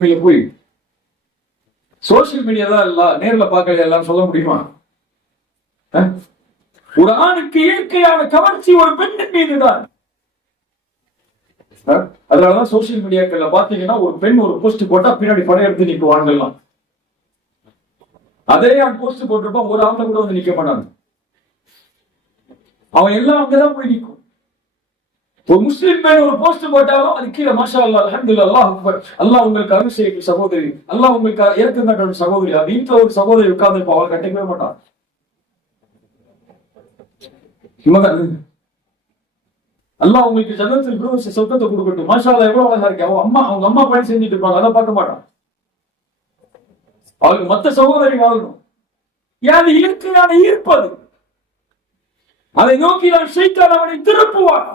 Media போய் social media தான் எல்லாம் நேர்ல பார்க்கல எல்லாம் சொல்ல முடியுமா? ஒரு ஆணுக்கு இயற்கையான கவர்ச்சி ஒரு பெண்ணின் மீதுதான். அஹ்? அதனாலதான் சோசியல் மீடியாக்கள்ல பாத்தீங்கன்னா ஒரு பெண் ஒரு போஸ்ட் போட்டா பின்னாடி படையெடுத்து நிற்கும் ஆண்கள்லாம் அதே அவன் போஸ்ட் போட்டிருப்பான் ஒரு ஆம்பளை கூட வந்து நிக்க மாட்டான். அவன் எல்லாம் அங்கதான் போய் நிற்கும். ஒரு முஸ்லிம் பெண் ஒரு போஸ்ட் போட்டாலும் அது கீழே மாஷா அல்லா அல்ஹம்துலில்லாஹ் அல்லாஹ் அக்பர். அல்லாஹ் உங்களுக்கு அருள் சகோதரி. அல்லாஹ் உங்களுக்கு இறக்கம் காட்டணும் சகோதரி. அது வீட்டுல ஒரு சகோதரி உட்கார்ந்து இருப்பா அவள் கட்டிக்கவே மாட்டான். இவங்க அல்லாஹ் உங்களுக்கு ஜனத்தில் பிரதோஷ சொத்தத்தை கொடுக்கட்டும். மாஷா அல்லா எவ்வளவு அழகா இருக்கு. அவன் அம்மா அவங்க அம்மா பணி செஞ்சுட்டு இருப்பாங்க. அதை பார்க்க மாட்டான். அவளுக்கு மத்த சகோதரி வாழணும். ஏன் அது இயற்கையான ஈர்ப்பது அதை நோக்கி நான் ஷைத்தான் அவனை திருப்புவான்.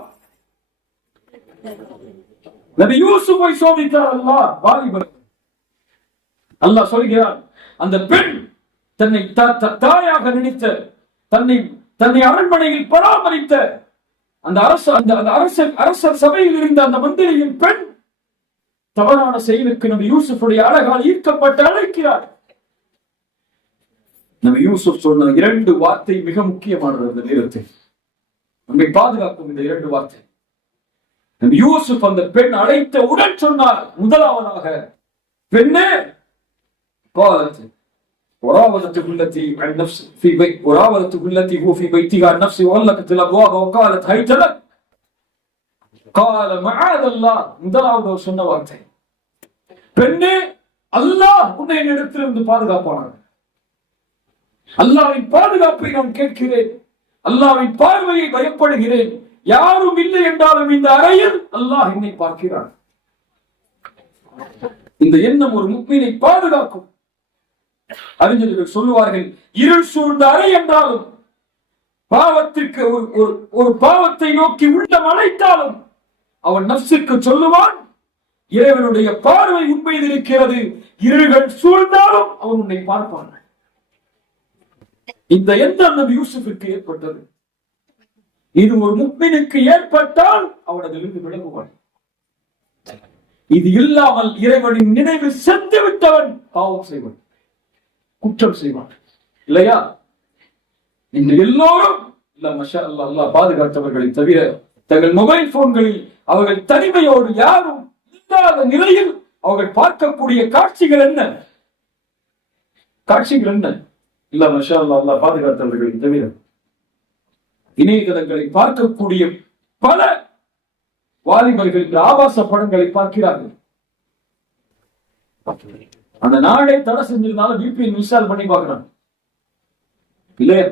நபி யூசுஃபை சோதித்தார் அல்லாஹ் வாலிபர் அல்லாஹ் சொல்கிறார் அந்த பெண் தன்னை த- த- தாயாக நினைத்த தன்னை தன்னை அரண்மனையில் பராமரித்த அந்த அரச அந்த அரசன் அரசர் அரசர் சபையில் இருந்த அந்த மந்திரியின் பெண் தவறான செயலுக்கு நபி யூசுஃபுடைய அழகால் ஈர்க்கப்பட்டு அழைக்கிறார். நம்ம யூசுப் சொன்ன இரண்டு வார்த்தை மிக முக்கியமானது அந்த நேரத்தில். நம்மை பாதுகாக்கும் இந்த இரண்டு வார்த்தை. யூசுப் அந்த பெண் அழைத்த உடன் சொன்னார் முதலாவதாக பெண்ணே قالت وراودته التي عن نفس في بيت وراودته التي هو في بيتها عن نفسه وغلقت الابواب وقالت هيت لك قال معاذ الله முதலாவது அவர் சொன்ன வார்த்தை பெண்ணே அல்லாஹ் உன்னை என்னிடத்திலிருந்து பாதுகாப்பானார் அல்லாவின் பாதுகாப்பை நான் கேட்கிறேன் அல்லாவின் பார்வையை பயப்படுகிறேன் யாரும் இல்லை என்றாலும் இந்த அறையில் அல்லாஹ் என்னை பார்க்கிறான். இந்த எண்ணம் ஒரு முக்மீனை பாதுகாக்கும். அறிஞர்கள் சொல்லுவார்கள் இருள் சூழ்ந்த அறை என்றாலும் பாவத்திற்கு ஒரு- ஒரு பாவத்தை நோக்கி உள்ளம் அழைத்தாலும் அவன் நப்சுக்கு சொல்லுவான் இறைவனுடைய பார்வை உண்மையில் இருக்கிறது இருள்கள் சூழ்ந்தாலும் அவன் உன்னை பார்ப்பான். இந்த எந்த நபி யூசுஃபிற்கு ஏற்பட்டது. இது ஒரு முக்மினுக்கு ஏற்பட்டால் அவன் அதிலிருந்து விலகுவான். இது இல்லாமல் இறைவனின் நினைவு சென்று விட்டவன் பாவம் செய்வான். குற்றம் செய்வான். இல்லையா? இன்று எல்லோரும் இல்ல அல்லாஹ் பாதுகாத்தவர்களை தவிர தங்கள் மொபைல் போன்களில் அவர்கள் தனிமையோடு யாரும் இல்லாத நிலையில் அவர்கள் பார்க்கக்கூடிய காட்சிகள் என்ன? காட்சிகள் என்ன? இல்ல மஷா அல்லா பாதுகாத்தவர்களை தவிர இணையதளங்களை பார்க்கக்கூடிய பல வாலிபர்கள் இந்த ஆபாச படங்களை பார்க்கிறார்கள். அந்த நாடே தடை செஞ்சிருந்தாலும் VPN இன்ஸ்டால் பண்ணி பார்க்கிறான் இல்லையா?